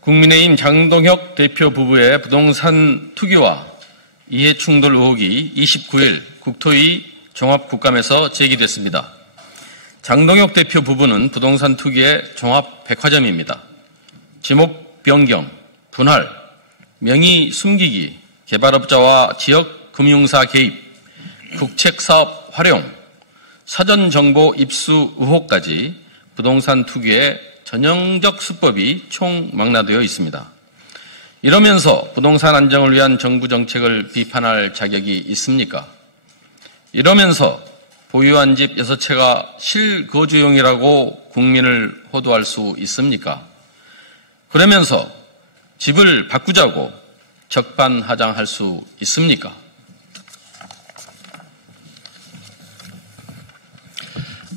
국민의힘 장동혁 대표 부부의 부동산 투기와 이해충돌 의혹이 29일 국토위 종합국감에서 제기됐습니다. 장동혁 대표 부부는 부동산 투기의 종합백화점입니다. 지목 변경, 분할, 명의 숨기기, 개발업자와 지역금융사 개입, 국책사업 활용, 사전정보 입수 의혹까지 부동산 투기의 전형적 수법이 총망라되어 있습니다. 이러면서 부동산 안정을 위한 정부 정책을 비판할 자격이 있습니까? 이러면서 보유한 집 6채가 실거주용이라고 국민을 호도할 수 있습니까? 그러면서 집을 바꾸자고 적반하장할 수 있습니까?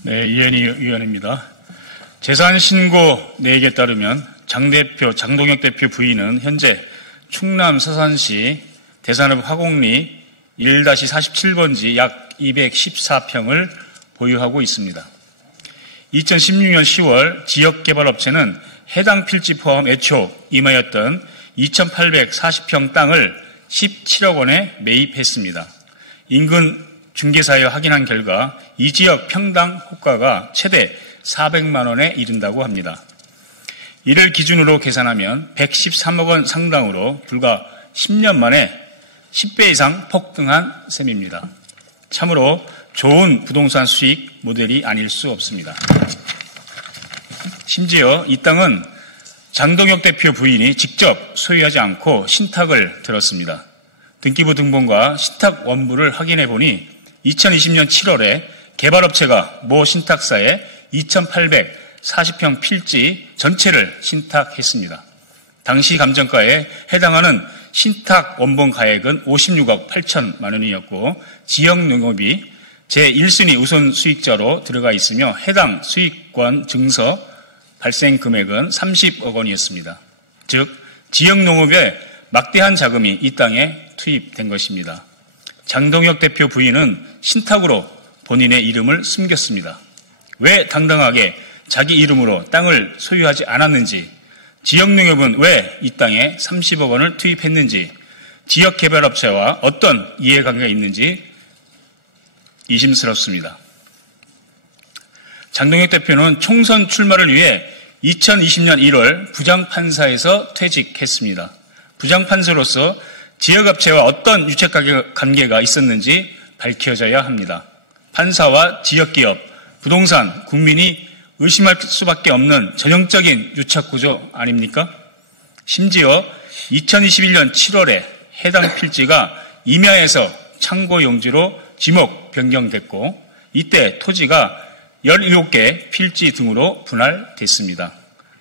네, 이현희 의원입니다. 재산신고 내역에 따르면 장동혁 대표 부인은 현재 충남 서산시 대산읍 화곡리 1-47번지 약 214평을 보유하고 있습니다. 2016년 10월 지역개발업체는 해당 필지 포함 애초 임하였던 2,840평 땅을 17억 원에 매입했습니다. 인근 중개사에 확인한 결과 이 지역 평당 호가가 최대 400만 원에 이른다고 합니다. 이를 기준으로 계산하면 113억 원 상당으로 불과 10년 만에 10배 이상 폭등한 셈입니다. 참으로 좋은 부동산 수익 모델이 아닐 수 없습니다. 심지어 이 땅은 장동혁 대표 부인이 직접 소유하지 않고 신탁을 들었습니다. 등기부 등본과 신탁 원부를 확인해 보니 2020년 7월에 개발업체가 모 신탁사에 2,840평 필지 전체를 신탁했습니다. 당시 감정가에 해당하는 신탁 원본 가액은 56억 8천만 원이었고 지역농업이 제1순위 우선 수익자로 들어가 있으며 해당 수익권 증서 발생 금액은 30억 원이었습니다. 즉 지역농업에 막대한 자금이 이 땅에 투입된 것입니다. 장동혁 대표 부인은 신탁으로 본인의 이름을 숨겼습니다. 왜 당당하게 자기 이름으로 땅을 소유하지 않았는지, 지역농협은 왜 이 땅에 30억 원을 투입했는지, 지역개발업체와 어떤 이해관계가 있는지 의심스럽습니다. 장동혁 대표는 총선 출마를 위해 2020년 1월 부장판사에서 퇴직했습니다. 부장판사로서 지역업체와 어떤 유착관계가 있었는지 밝혀져야 합니다. 판사와 지역기업, 부동산, 국민이 의심할 수밖에 없는 전형적인 유착구조 아닙니까? 심지어 2021년 7월에 해당 필지가 임야에서 창고용지로 지목 변경됐고 이때 토지가 17개 필지 등으로 분할됐습니다.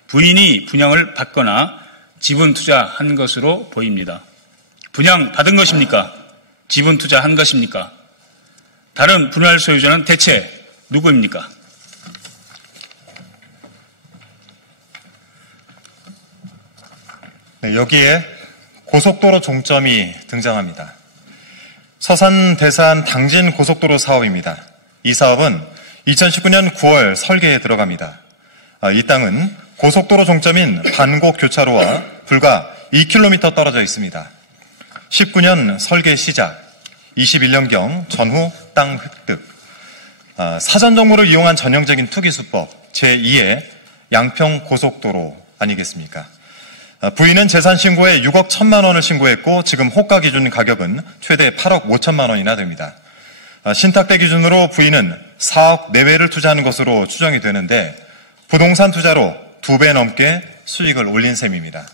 부인이 분양을 받거나 지분 투자한 것으로 보입니다. 분양 받은 것입니까? 지분 투자한 것입니까? 다른 분할 소유자는 대체 누구입니까? 네, 여기에 고속도로 종점이 등장합니다. 서산 대산 당진 고속도로 사업입니다. 이 사업은 2019년 9월 설계에 들어갑니다. 이 땅은 고속도로 종점인 반곡 교차로와 불과 2km 떨어져 있습니다. 19년 설계 시작, 21년경 전후 땅 획득, 사전 정보를 이용한 전형적인 투기 수법 제2의 양평 고속도로 아니겠습니까? 부인은 재산 신고에 6억 1천만 원을 신고했고 지금 호가 기준 가격은 최대 8억 5천만 원이나 됩니다. 신탁대 기준으로 부인은 4억 내외를 투자하는 것으로 추정이 되는데 부동산 투자로 2배 넘게 수익을 올린 셈입니다.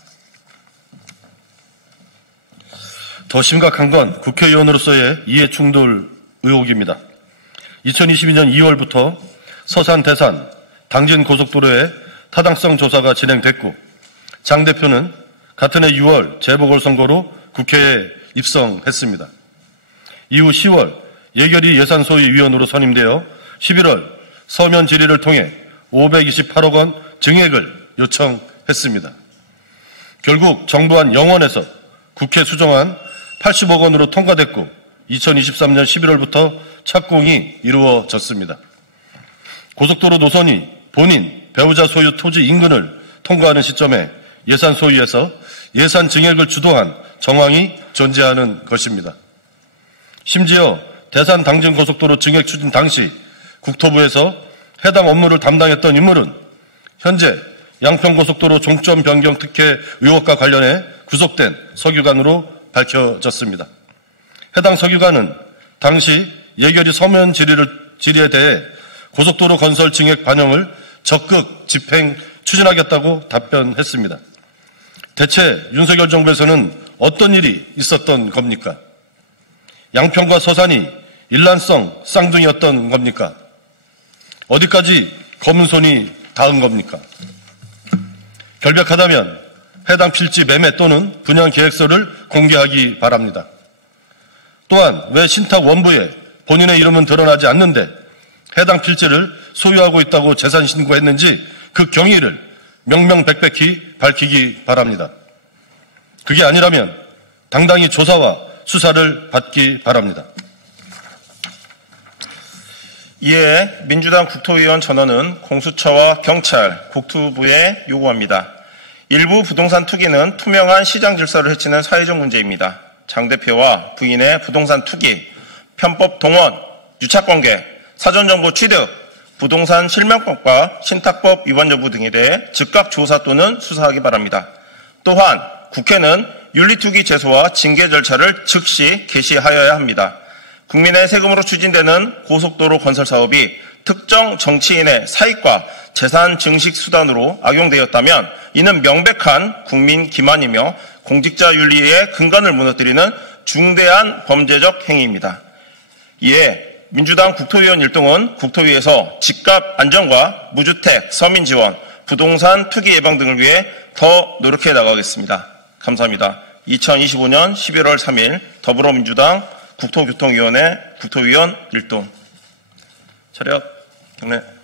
더 심각한 건 국회의원으로서의 이해충돌 의혹입니다. 2022년 2월부터 서산 대산 당진 고속도로의 타당성 조사가 진행됐고 장 대표는 같은 해 6월 재보궐선거로 국회에 입성했습니다. 이후 10월 예결위 예산소위위원으로 선임되어 11월 서면 질의를 통해 528억 원 증액을 요청했습니다. 결국 정부안 영원에서 국회 수정안 80억 원으로 통과됐고 2023년 11월부터 착공이 이루어졌습니다. 고속도로 노선이 본인, 배우자 소유 토지 인근을 통과하는 시점에 예산 소위에서 예산 증액을 주도한 정황이 존재하는 것입니다. 심지어 대산 당진 고속도로 증액 추진 당시 국토부에서 해당 업무를 담당했던 인물은 현재 양평고속도로 종점 변경 특혜 의혹과 관련해 구속된 서기관으로 밝혀졌습니다. 해당 서기관은 당시 예결위 서면 질의에 대해 고속도로 건설 증액 반영을 적극 집행 추진하겠다고 답변했습니다. 대체 윤석열 정부에서는 어떤 일이 있었던 겁니까? 양평과 서산이 일란성 쌍둥이였던 겁니까? 어디까지 검은 손이 닿은 겁니까? 결백하다면 해당 필지 매매 또는 분양 계획서를 공개하기 바랍니다. 또한 왜 신탁 원부에 본인의 이름은 드러나지 않는데 해당 필지를 소유하고 있다고 재산 신고했는지 그 경위를 명명백백히 밝히기 바랍니다. 그게 아니라면 당당히 조사와 수사를 받기 바랍니다. 이에 민주당 국토위원 전원은 공수처와 경찰, 국토부에 요구합니다. 일부 부동산 투기는 투명한 시장 질서를 해치는 사회적 문제입니다. 장 대표와 부인의 부동산 투기, 편법 동원, 유착관계, 사전정보 취득, 부동산 실명법과 신탁법 위반 여부 등에 대해 즉각 조사 또는 수사하기 바랍니다. 또한 국회는 윤리투기 제소와 징계 절차를 즉시 개시하여야 합니다. 국민의 세금으로 추진되는 고속도로 건설 사업이 특정 정치인의 사익과 재산 증식 수단으로 악용되었다면 이는 명백한 국민 기만이며 공직자 윤리의 근간을 무너뜨리는 중대한 범죄적 행위입니다. 이에 민주당 국토위원 일동은 국토위에서 집값 안정과 무주택, 서민 지원, 부동산 투기 예방 등을 위해 더 노력해 나가겠습니다. 감사합니다. 2025년 11월 3일 더불어민주당 국토교통위원회 국토위원 일동. 차렷 경례.